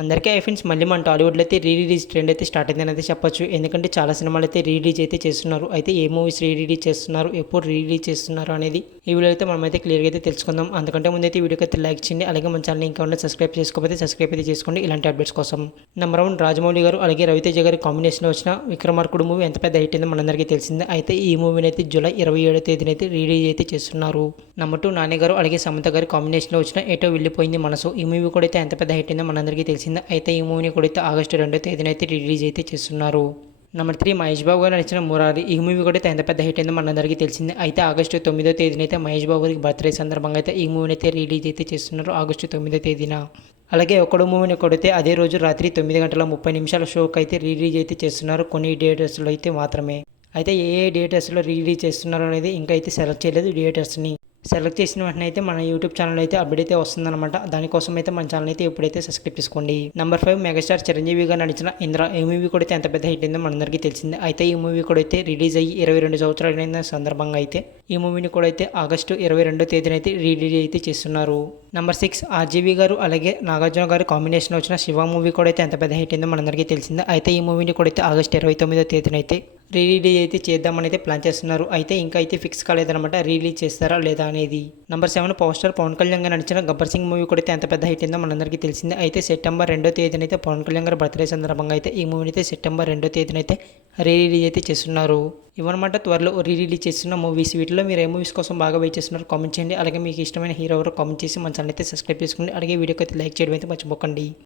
అందరికీ ఫ్రెండ్స్ మళ్ళీ మన టాలీవుడ్లో అయితే రీ రిలీజ్ ట్రెండ్ అయితే స్టార్ట్ అయిందని అయితే చెప్పొచ్చు. ఎందుకంటే చాలా సినిమాలు అయితే రీ రిలీజ్ అయితే చేస్తున్నారు. అయితే ఏ మూవీస్ రీ రిలీజ్ చేస్తున్నారు, ఎప్పుడు రీ రిలీజ్ చేస్తున్నారు అనేది ఈ వీడియో అయితే మనమైతే క్లియర్గా అయితే తెలుసుకుందాం. అందుకంటే ముందైతే వీడియోకి అయితే లైక్ చేయండి. అలాగే మన ఛానల్ ఇంకా ఉన్న సబ్స్క్రైబ్ చేసుకోకపోతే సబ్స్క్రైబ్ అయితే చేసుకోండి ఇలాంటి అప్డేట్స్ కోసం. నెంబర్ 1 రాజమౌళి గారు అలాగే రవితేజ గారి కాంబినేషన్లో వచ్చిన విక్రమార్కుడు మూవీ ఎంత పెద్ద హిట్ అయిందో మనందరికీ తెలిసిందే. అయితే ఈ మూవీని అయితే జూలై 27వ తేదీన అయితే రిలీజ్ అయితే చేస్తున్నారు. నెంబర్ 2 నాని గారు అలాగే సమంత గారి కాంబినేషన్లో వచ్చిన ఏటో వెళ్ళిపోయింది మనసు. ఈ మూవీ కూడా అయితే ఎంత పెద్ద హిట్ అయిందో మనందరికీ తెలిసిందే. అయితే ఈ మూవీని కూడా అయితే ఆగస్టు 2వ తేదీన అయితే రిలీజ్ అయితే చేస్తున్నారు. నెంబర్ 3 మహేష్ బాబు గారు నచ్చిన మురారి. ఈ మూవీ కూడా అయితే ఎంత పెద్ద హిట్ అయిందో మనందరికీ తెలిసిందే. అయితే ఆగస్టు 9వ తేదీన అయితే మహేష్ బాబు గారికి బర్త్డే సందర్భంగా అయితే ఈ మూవీని అయితే రిలీజ్ అయితే చేస్తున్నారు ఆగస్టు 9వ తేదీన. అలాగే ఒకడు మూవీని కొడితే అదే రోజు రాత్రి 9:30 షోకి అయితే రిలీజ్ అయితే చేస్తున్నారు కొన్ని థియేటర్స్లో అయితే మాత్రమే. అయితే ఏ థియేటర్స్లో రిలీజ్ చేస్తున్నారు అనేది ఇంకా అయితే సెలెక్ట్ చేయలేదు. థియేటర్స్ని సెలెక్ట్ చేసిన వెంటనే అయితే మన యూట్యూబ్ ఛానల్ అయితే అప్డేట్ అయితే వస్తుందన్నమాట. దానికోసం అయితే మన ఛానల్ అయితే ఇప్పుడైతే సబ్స్క్రైబ్ చేసుకోండి. నెంబర్ 5 మెగాస్టార్ చిరంజీవి గారు నడిచిన ఇంద్ర. ఈ మూవీ కూడా అయితే ఎంత పెద్ద హిట్ అయిందో మనందరికీ తెలిసిందే. అయితే ఈ మూవీ కూడా అయితే రిలీజ్ అయ్యి 22 సంవత్సరాలు అయిన సందర్భంగా అయితే ఈ మూవీని కూడా అయితే ఆగస్టు 22వ తేదీన అయితే రిలీజ్ అయితే చేస్తున్నారు. నెంబర్ 6 ఆర్జీవి గారు అలాగే నాగార్జున గారు కాంబినేషన్ వచ్చిన శివ మూవీ కూడా అయితే ఎంత పెద్ద హిట్ అయిందో మనందరికీ తెలిసిందే. అయితే ఈ మూవీని కూడా అయితే ఆగస్టు 29వ తేదీన అయితే రిలీజ్ అయితే చేద్దామని అయితే ప్లాన్ చేస్తున్నారు. అయితే ఇంకా అయితే ఫిక్స్ కాలేదన్నమాట రిలీజ్ చేస్తారా లేదా అనేది. Number 7 power star Pawan Kalyan గారు నడిచిన గబ్బర్ సింగ్ మూవీ కూడా అయితే ఎంత పెద్ద హిట్ అయిందో మనందరికీ తెలిసిందే. అయితే సెప్టెంబర్ 2వ తేదీన అయితే పవన్ కళ్యాణ్ గారు బర్త్డే సందర్భంగా అయితే ఈ మూవీని అయితే సెప్టెంబర్ 2వ తేదీన అయితే రిలీజ్ అయితే చేస్తున్నారు. ఇవన్నమాట త్వరలో రిలీజ్ చేస్తున్న మూవీస్. వీటిలో మీరు ఏ మూవీస్ కోసం బాగా వెయిట్ చేస్తున్నారు కామెంట్ చేయండి. అలాగే మీకు ఇష్టమైన హీరో ఎవరో కామెంట్ చేసి మన ఛానల్ అయితే సబ్స్క్రైబ్ చేసుకోండి. అలాగే వీడియోకి అయితే లైక్ చేయడం అయితే మర్చిపోకండి.